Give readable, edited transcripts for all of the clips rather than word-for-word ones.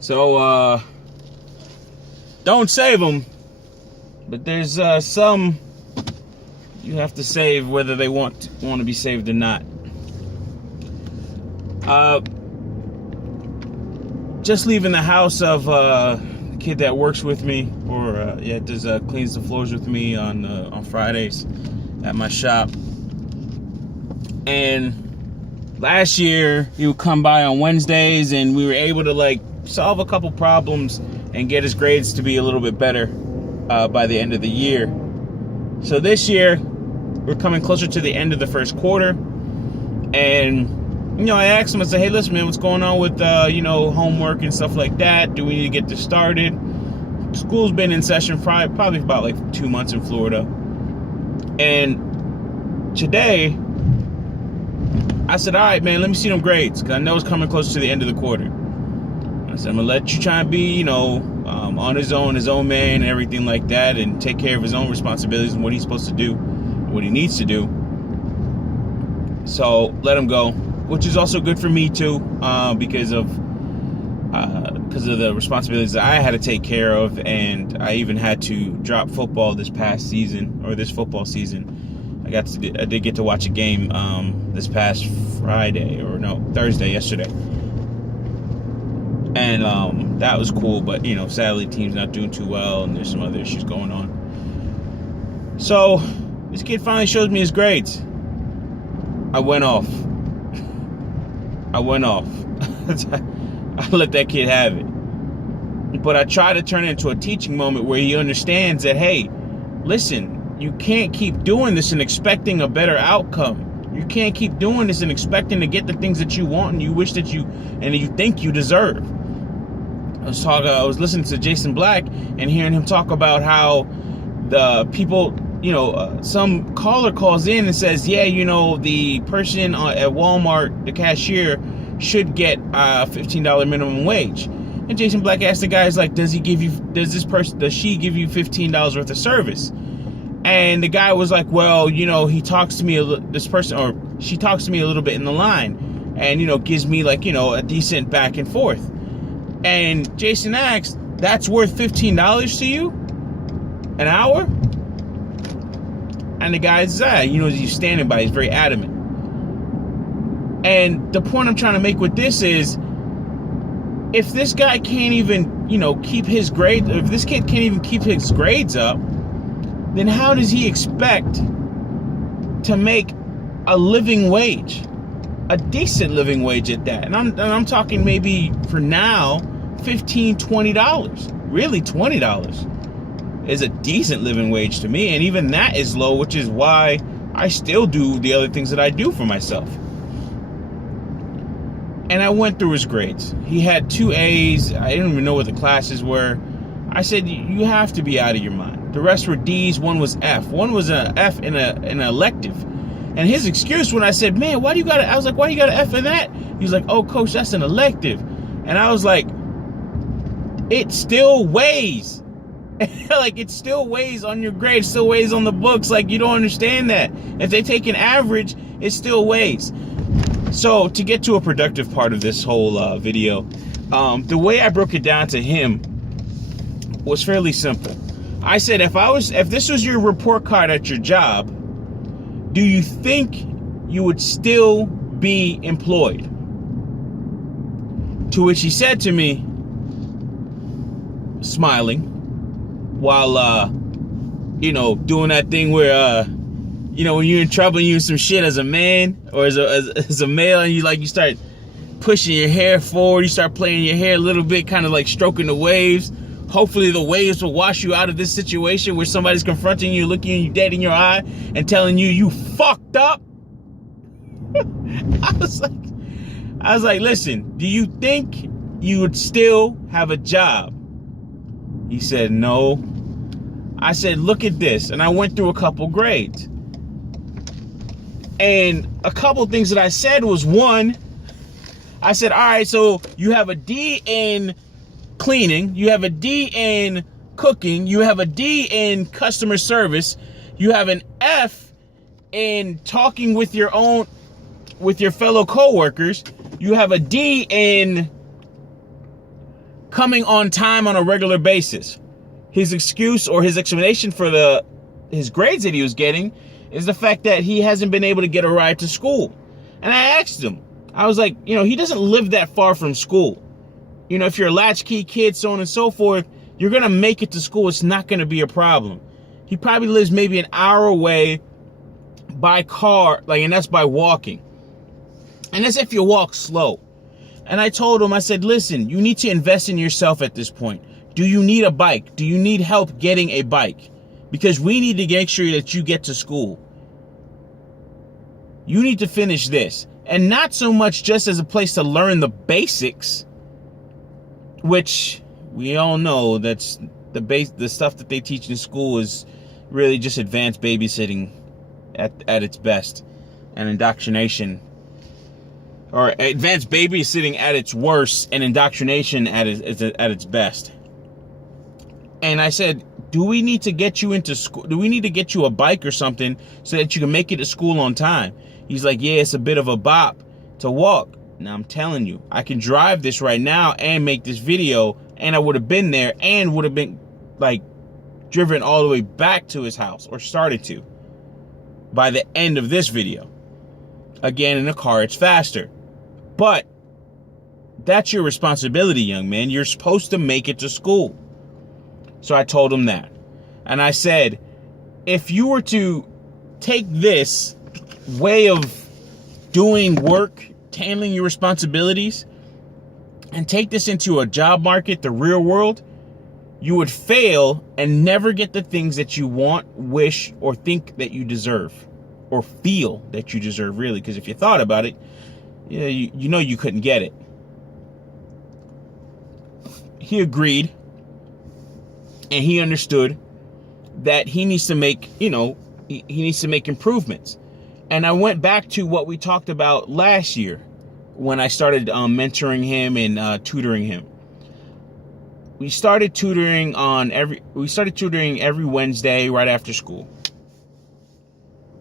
So, don't save them, but there's some you have to save whether they want to be saved or not. Just leaving the house of the kid that works with me, or does cleans the floors with me on Fridays at my shop. And last year he would come by on Wednesdays, and we were able to solve a couple problems and get his grades to be a little bit better by the end of the year. So this year we're coming closer to the end of the first quarter, and I asked him, I said, hey, listen, man, what's going on with homework and stuff like that? Do we need to get this started? School's been in session probably for about 2 months in Florida. And today I said, all right, man, let me see them grades, because I know it's coming close to the end of the quarter. I said, I'm going to let you try and be, on his own man and everything like that, and take care of his own responsibilities and what he's supposed to do, what he needs to do. So let him go, which is also good for me too, because of the responsibilities that I had to take care of, and I even had to drop football this football season. I did get to watch a game this past Thursday, yesterday. And that was cool, but sadly team's not doing too well, and there's some other issues going on. So this kid finally shows me his grades. I went off. I let that kid have it. But I try to turn it into a teaching moment where he understands that, hey, listen, you can't keep doing this and expecting a better outcome. You can't keep doing this and expecting to get the things that you want and you wish that you think you deserve. I was listening to Jason Black and hearing him talk about how the people, some caller calls in and says, the person at Walmart, the cashier, should get a $15 minimum wage. And Jason Black asked the guys, does she give you $15 worth of service? And the guy was like, well, he talks to me, she talks to me a little bit in the line, and, gives me a decent back and forth. And Jason asked, that's worth $15 to you? An hour? And the guy's he's standing by, he's very adamant. And the point I'm trying to make with this is, if this guy can't even, keep his grades, if this kid can't even keep his grades up, then how does he expect to make a living wage? A decent living wage at that. And I'm talking maybe for now, $15, $20. Really, $20 is a decent living wage to me. And even that is low, which is why I still do the other things that I do for myself. And I went through his grades. He had 2 A's. I didn't even know what the classes were. I said, you have to be out of your mind. The rest were D's. One was F. One was an F in an elective. And his excuse when I said, man, why do you got an F in that? He was like, oh, coach, that's an elective. And I was like, it still weighs. It still weighs on your grade. It still weighs on the books. You don't understand that. If they take an average, it still weighs. So to get to a productive part of this whole video, the way I broke it down to him was fairly simple. I said, if this was your report card at your job, do you think you would still be employed? To which he said to me, smiling, while doing that thing where when you're in trouble and you're in some shit as a man or as a male, and you start pushing your hair forward, you start playing your hair a little bit, kind of stroking the waves. Hopefully the waves will wash you out of this situation where somebody's confronting you, looking you dead in your eye and telling you fucked up. I was like, listen, do you think you would still have a job? He said, no. I said, look at this. And I went through a couple grades. And a couple things that I said was, one, I said, all right, so you have a D in cleaning, you have a D in cooking, you have a D in customer service, you have an F in talking with your fellow coworkers, you have a D in coming on time on a regular basis. His excuse or his explanation for his grades that he was getting is the fact that he hasn't been able to get a ride to school. And I asked him, I was like, he doesn't live that far from school. If you're a latchkey kid, so on and so forth, you're going to make it to school. It's not going to be a problem. He probably lives maybe an hour away by car, and that's by walking. And that's if you walk slow. And I told him, I said, listen, you need to invest in yourself at this point. Do you need a bike? Do you need help getting a bike? Because we need to make sure that you get to school. You need to finish this. And not so much just as a place to learn the basics, which we all know that's the stuff that they teach in school is really just advanced babysitting at its best, and indoctrination, or advanced babysitting at its worst, and indoctrination at its best. And I said, do we need to get you into school? Do we need to get you a bike or something so that you can make it to school on time? He's like, yeah, it's a bit of a bop to walk. Now I'm telling you, I can drive this right now and make this video, and I would have been there and would have been driven all the way back to his house, or started to, by the end of this video. Again, in a car, it's faster. But that's your responsibility, young man. You're supposed to make it to school. So I told him that. And I said, if you were to take this way of doing work, handling your responsibilities, and take this into a job market, the real world, you would fail and never get the things that you want, wish, or think that you deserve, or feel that you deserve, really. Because if you thought about it, you know you couldn't get it. He agreed, and he understood that he needs to make, he needs to make improvements. And I went back to what we talked about last year when I started mentoring him and tutoring him. We started tutoring every Wednesday right after school.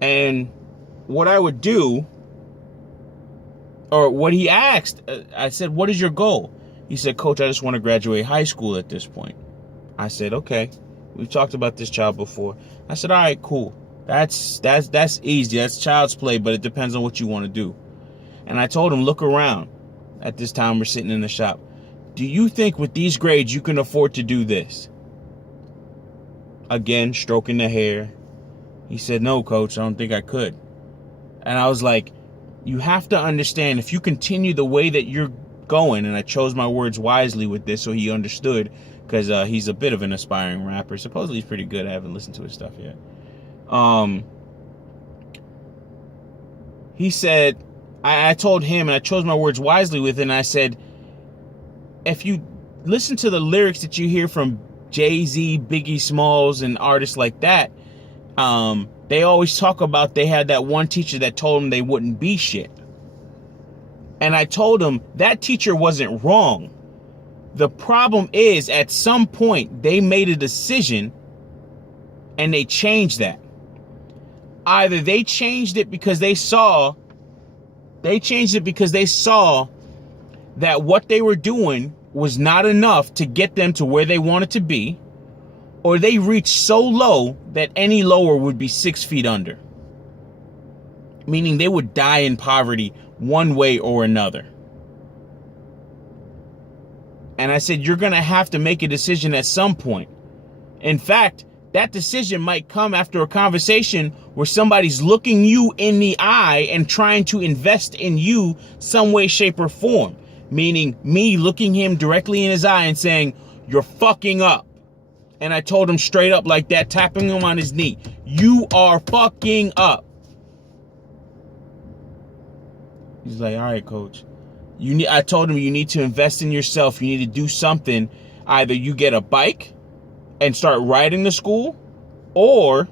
And what I would do, or what he asked, I said, what is your goal? He said, Coach, I just want to graduate high school at this point. I said, okay, we've talked about this child before. I said, all right, cool. That's easy. That's child's play, but it depends on what you want to do. And I told him, look around. At this time, we're sitting in the shop. Do you think with these grades you can afford to do this? Again, stroking the hair. He said, no, Coach, I don't think I could. And I was like, you have to understand, if you continue the way that you're going, and I chose my words wisely with this so he understood, because he's a bit of an aspiring rapper. Supposedly he's pretty good. I haven't listened to his stuff yet. He said, I told him, and I chose my words wisely with it, and I said, if you listen to the lyrics that you hear from Jay-Z, Biggie Smalls, and artists like that, they always talk about they had that one teacher that told them they wouldn't be shit. And I told him that teacher wasn't wrong. The problem is, at some point, they made a decision and they changed that. Either they changed it because they saw that what they were doing was not enough to get them to where they wanted to be, or they reached so low that any lower would be 6 feet under. Meaning they would die in poverty one way or another. And I said, you're going to have to make a decision at some point. In fact, that decision might come after a conversation where somebody's looking you in the eye and trying to invest in you some way, shape, or form. Meaning me looking him directly in his eye and saying, you're fucking up. And I told him straight up like that, tapping him on his knee, you are fucking up. He's like, all right, Coach. I told him you need to invest in yourself. You need to do something. Either you get a bike and start riding to school, or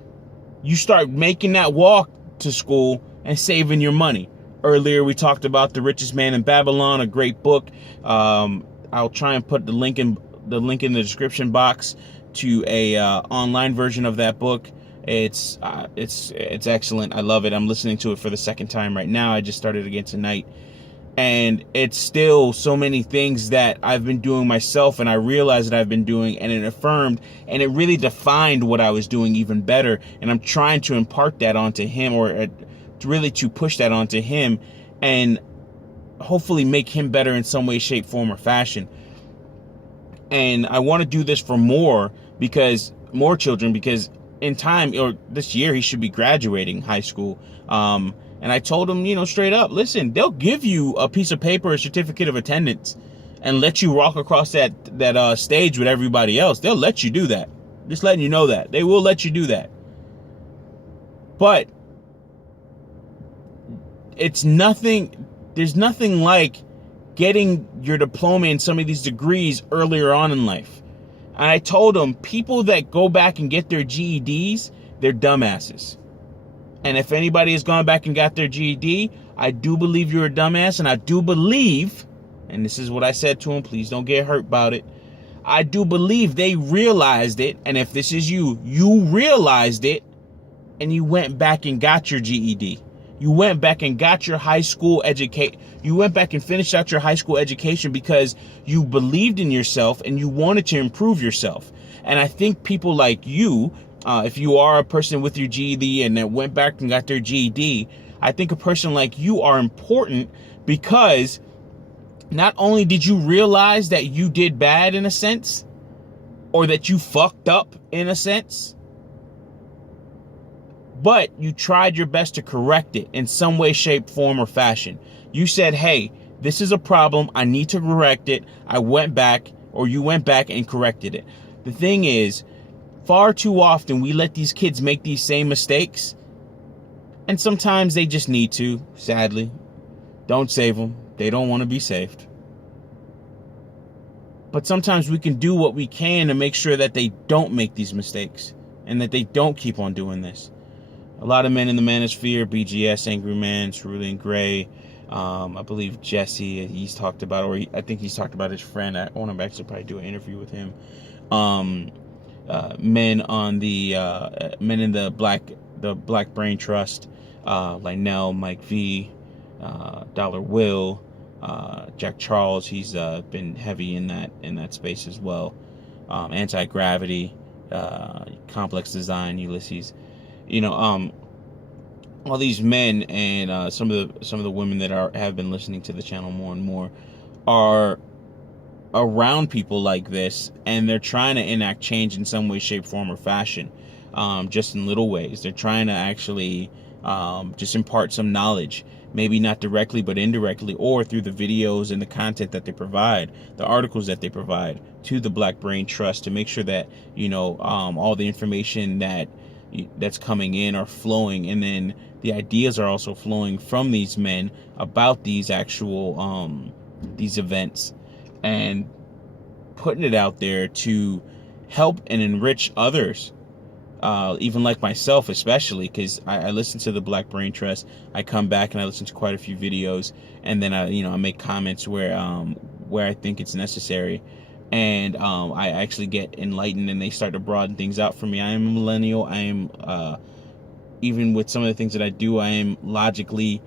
you start making that walk to school and saving your money. Earlier, we talked about The Richest Man in Babylon, a great book. I'll try and put the link in the description box to a online version of that book. It's excellent. I love it. I'm listening to it for the second time right now. I just started again tonight. And it's still so many things that I've been doing myself, and I realized that I've been doing, and it affirmed, and it really defined what I was doing even better. And I'm trying to impart that onto him, or really to push that onto him, and hopefully make him better in some way, shape, form, or fashion. And I want to do this for more children, because in time, or this year, he should be graduating high school. And I told him, straight up, listen, they'll give you a piece of paper, a certificate of attendance, and let you walk across that stage with everybody else. They'll let you do that. Just letting you know that. They will let you do that. But there's nothing like getting your diploma and some of these degrees earlier on in life. And I told them, people that go back and get their GEDs, they're dumbasses. And if anybody has gone back and got their GED, I do believe you're a dumbass. And I do believe, and this is what I said to him, please don't get hurt about it, I do believe they realized it. And if this is you realized it, and you went back and got your GED. You went back and got your high school education. You went back and finished out your high school education because you believed in yourself and you wanted to improve yourself. And I think people like you, if you are a person with your GED and that went back and got their GED, I think a person like you are important, because not only did you realize that you did bad in a sense, or that you fucked up in a sense, but you tried your best to correct it in some way, shape, form, or fashion. You said, hey, this is a problem. I need to correct it. I went back, or you went back and corrected it. The thing is, far too often we let these kids make these same mistakes. And sometimes they just need to, sadly. Don't save them. They don't want to be saved. But sometimes we can do what we can to make sure that they don't make these mistakes, and that they don't keep on doing this. A lot of men in the manosphere, BGS, Angry Man, Cerulean Gray, I believe Jesse, he's talked about, I think he's talked about his friend. I want to actually probably do an interview with him. Men in the Black Brain Trust, Lionel, Mike V, Dollar Will, Jack Charles, he's been heavy in that space as well. Anti-Gravity, Complex Design, Ulysses. All these men and some of the women that have been listening to the channel more and more are around people like this, and they're trying to enact change in some way, shape, form, or fashion, just in little ways. They're trying to actually just impart some knowledge, maybe not directly but indirectly, or through the videos and the content that they provide, the articles that they provide to the Black Brain Trust, to make sure that all the information that's coming in are flowing, and then the ideas are also flowing from these men about these actual these events, and putting it out there to help and enrich others, even like myself, especially because I listen to the Black Brain Trust. I come back and I listen to quite a few videos, and then I make comments where I think it's necessary. And I actually get enlightened, and they start to broaden things out for me. I am a millennial. I am, even with some of the things that I do, I am logically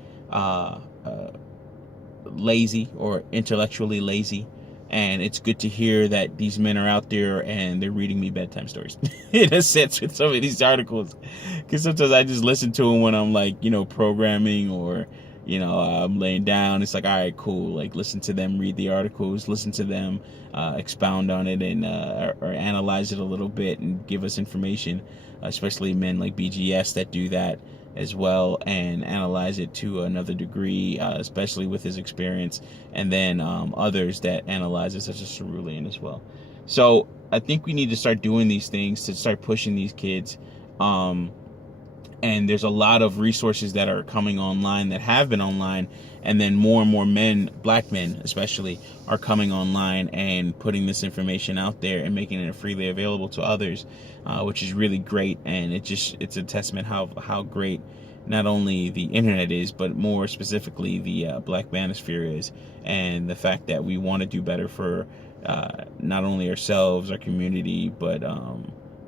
lazy, or intellectually lazy. And it's good to hear that these men are out there and they're reading me bedtime stories in a sense with some of these articles. Because sometimes I just listen to them when I'm programming, or I'm laying down. It's like, all right, cool. Like, listen to them read the articles, listen to them expound on it, and or analyze it a little bit and give us information, especially men like BGS that do that as well, and analyze it to another degree, especially with his experience, and then others that analyze it, such as Cerulean as well. So I think we need to start doing these things to start pushing these kids. And there's a lot of resources that are coming online, that have been online, and then more and more men, black men especially, are coming online and putting this information out there and making it freely available to others, which is really great. And it's a testament how great not only the internet is, but more specifically the black manosphere is, and the fact that we want to do better for not only ourselves, our community, but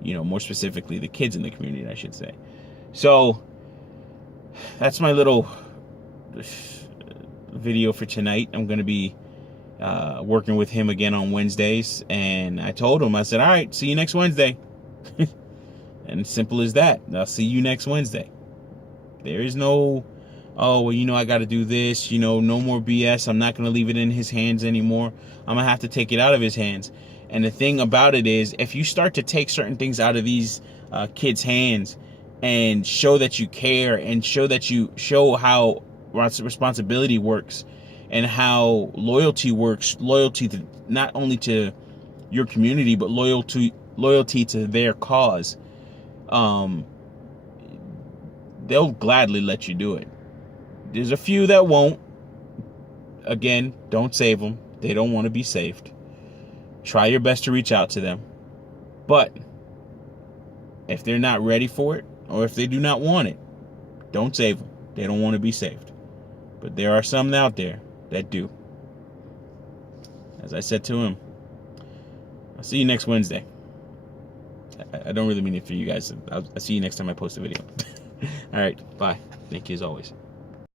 more specifically the kids in the community, I should say. So that's my little video for tonight. I'm going to be working with him again on Wednesdays, and I told him, I said, all right, see you next Wednesday. And simple as that. I'll see you next Wednesday. There is no, oh, well, you know, I got to do this, you know, no more BS. I'm not going to leave it in his hands anymore. I'm going to have to take it out of his hands. And the thing about it is, if you start to take certain things out of these kids' hands and show that you care and show how responsibility works and how loyalty works, loyalty to not only to your community, but loyalty to their cause, they'll gladly let you do it. There's a few that won't. Again, don't save them. They don't want to be saved. Try your best to reach out to them. But if they're not ready for it, or if they do not want it, don't save them. They don't want to be saved. But there are some out there that do. As I said to him, I'll see you next Wednesday. I don't really mean it for you guys. I'll see you next time I post a video. All right, bye. Thank you as always.